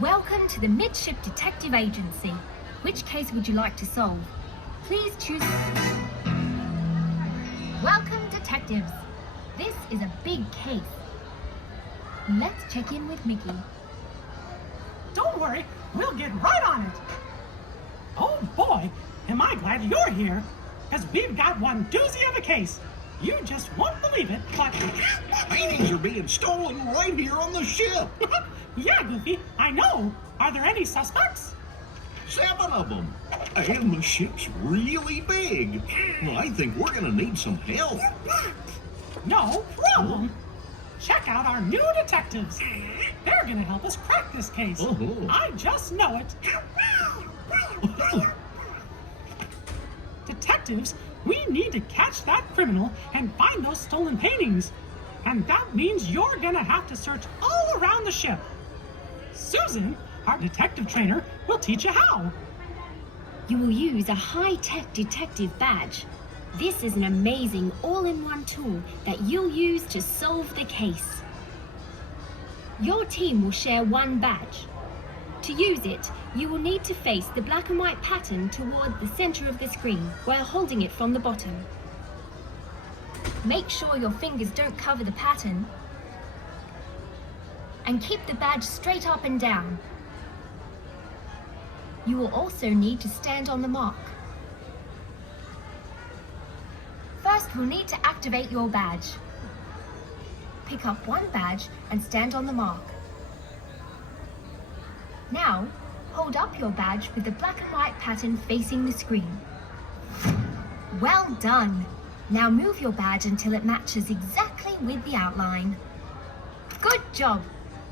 Welcome to the Midship Detective Agency. Which case would you like to solve? Please choose... Welcome, detectives. This is a big case. Let's check in with Mickey. Don't worry, we'll get right on it. Oh boy, am I glad you're here, because we've got one doozy of a case. You just won't believe it, but... Paintings are being stolen right here on the ship. Yeah, Goofy, I know. Are there any suspects? 7 of them. And the ship's really big. Well, I think we're gonna need some help. No problem. Check out our new detectives. They're gonna help us crack this case. I just know it. Detectives, we need to catch that criminal and find those stolen paintings. And that means you're gonna have to search all around the ship. Susan, our detective trainer, will teach you how. You will use a high-tech detective badge. This is an amazing all-in-one tool that you'll use to solve the case. Your team will share one badge. To use it, you will need to face the black and white pattern toward the center of the screen while holding it from the bottom. Make sure your fingers don't cover the pattern. And keep the badge straight up and down. You will also need to stand on the mark. First, we'll need to activate your badge. Pick up one badge and stand on the mark. Now, hold up your badge with the black and white pattern facing the screen. Well done! Now move your badge until it matches exactly with the outline. Good job!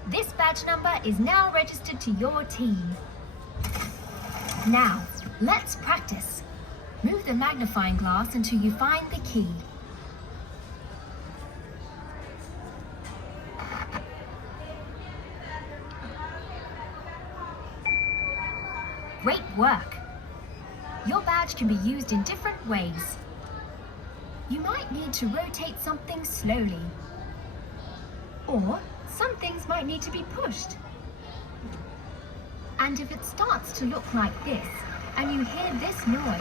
This badge number is now registered to your team. Now, let's practice. Move the magnifying glass until you find the key. Great work! Your badge can be used in different ways. You might need to rotate something slowly. Or some things might need to be pushed. And if it starts to look like this, and you hear this noise,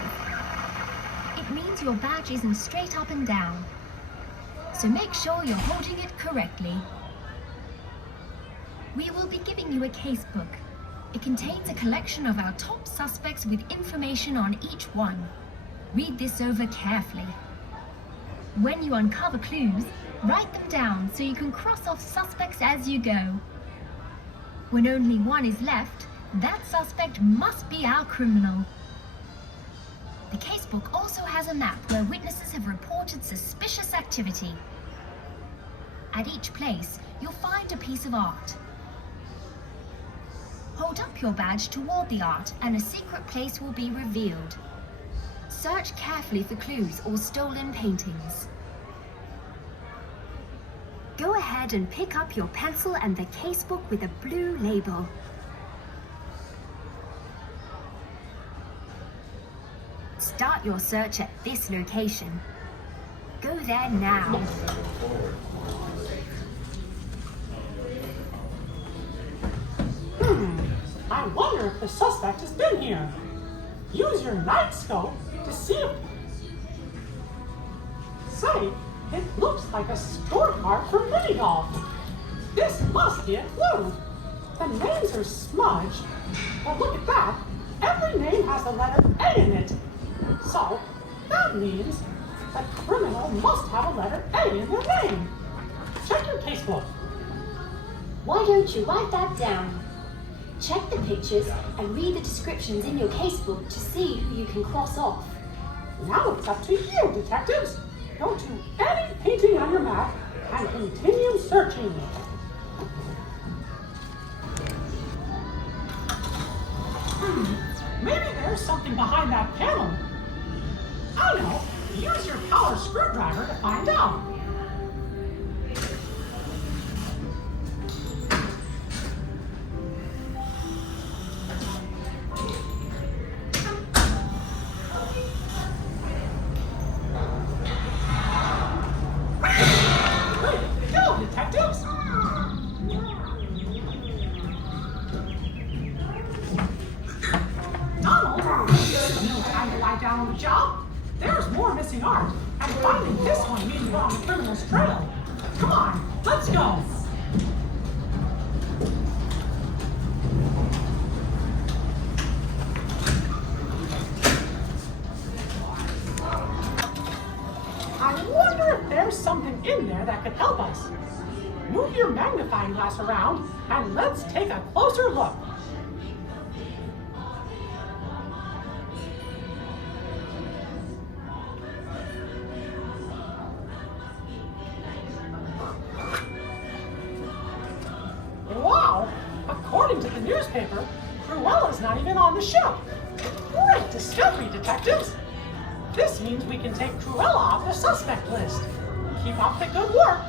it means your badge isn't straight up and down. So make sure you're holding it correctly. We will be giving you a casebook. It contains a collection of our top suspects with information on each one. Read this over carefully. When you uncover clues, write them down so you can cross off suspects as you go. When only one is left, that suspect must be our criminal. The casebook also has a map where witnesses have reported suspicious activity. At each place, you'll find a piece of art. Hold up your badge toward the art and a secret place will be revealed. Search carefully for clues or stolen paintings. Go ahead and pick up your pencil and the casebook with a blue label. Start your search at this location. Go there now. I wonder if the suspect has been here. Use your night scope to see if... Say, it looks like a scorecard for mini golf. This must be a clue. The names are smudged, but look at that. Every name has the letter A in it. So, that means the criminal must have a letter A in their name. Check your casebook. Why don't you write that down? Check the pictures and read the descriptions in your casebook to see who you can cross off. Now it's up to you, detectives. Go to any painting on your map and continue searching. Maybe there's something behind that panel. I know. Use your power screwdriver to find out. Detectives? down on the job. There's more missing art, and finding this one means we're on the criminal's trail. Come on, let's go. I wonder if there's something in there that could help us. Move your magnifying glass around and let's take a closer look. Wow! According to the newspaper, Cruella's not even on the ship. Great discovery, detectives! This means we can take Cruella off the suspect list. Keep up the good work.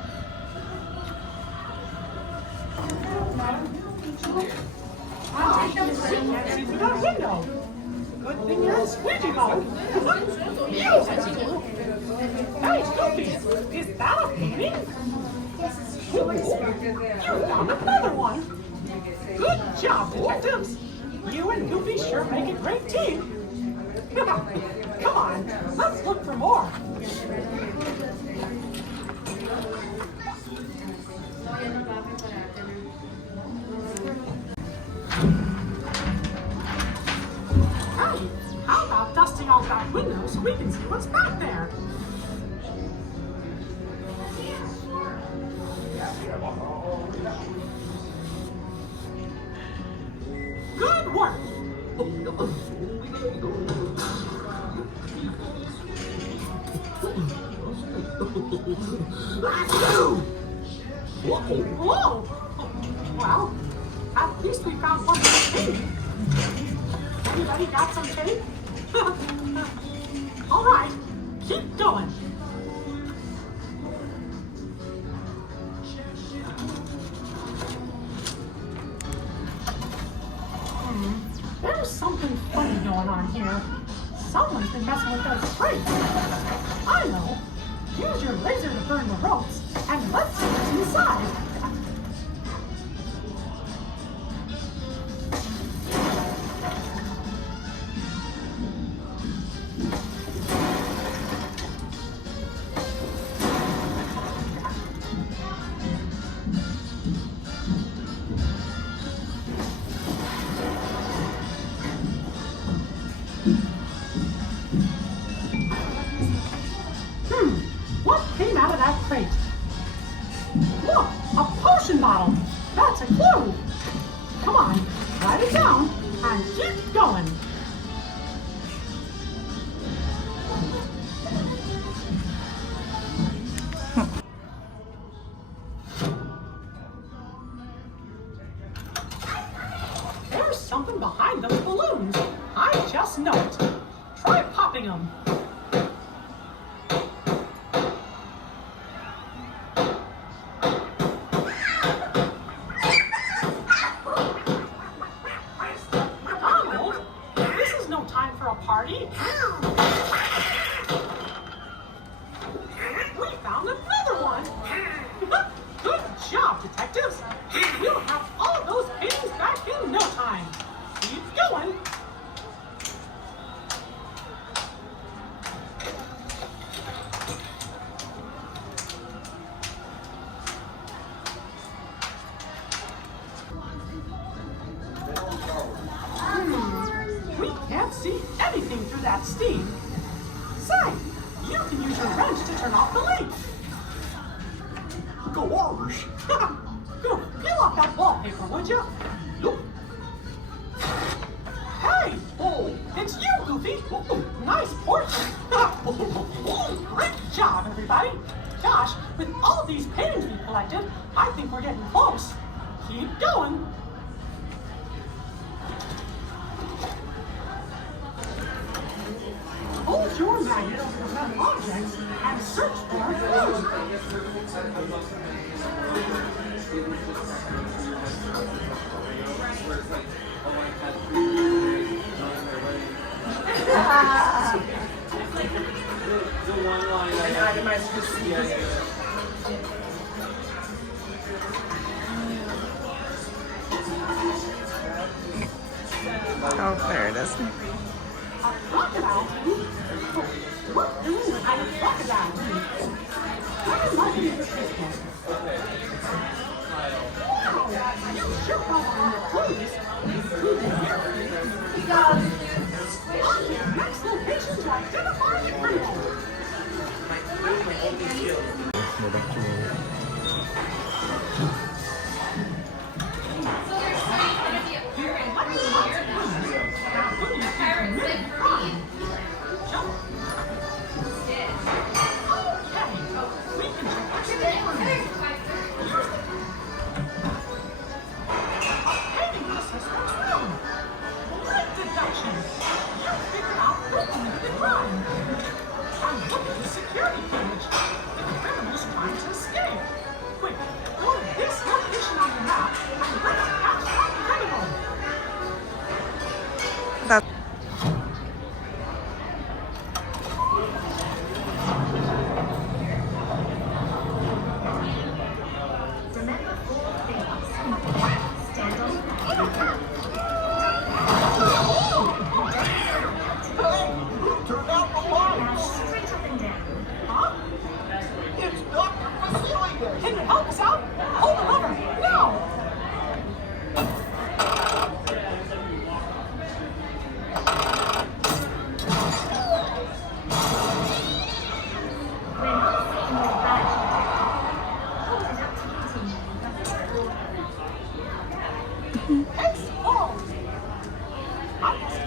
I can't see through that window. Good thing you're in squeegee mode. Hey, Snoopy, is that a painting? Ooh, you found another one. Good job, detectives. You and Goofy sure make a great team. Come on, let's look for more. Hey, how about dusting off that window so we can see what's back there? Good work. Whoa! Well, at least we found one more tape. Anybody got some tape? All right, keep going. There's something funny going on here. Someone's been messing with those crates. I know. Use your laser to burn the ropes, and let's see what's inside. What came out of that crate? Look, a potion bottle. That's a clue. Come on, write it down and keep going. There's something behind those balloons. I just know it. Try popping them. Party? We found another one! Good job, detectives! We'll have all those paintings back in no time. Keep going. We can't see anything through that steam. Say, you can use your wrench to turn off the leak. Gosh! Go, peel off that wallpaper, would you? Hey! Oh, it's you, Goofy! Nice portrait! Great job, everybody! Gosh, with all of these paintings we collected, I think we're getting close. Keep going. Hold your magnet over the metal objects and search for a clue. Oh, there it is. A crocodile tooth What doing without a crocodile? Where am I getting this from? Wow, you sure got on your clues. Next location to identify the criminal. Go back to Security footage. The criminal's trying to escape. Quick, go to this location on the map and let's catch that criminal. Remember four things. Stand on Turn out the light! now straight up and down. Huh? It's Dr. Facilier! Can you help us out? Hold the lever, now! We're not seeing your badge detected. Hold it up to continue. It's full. I guess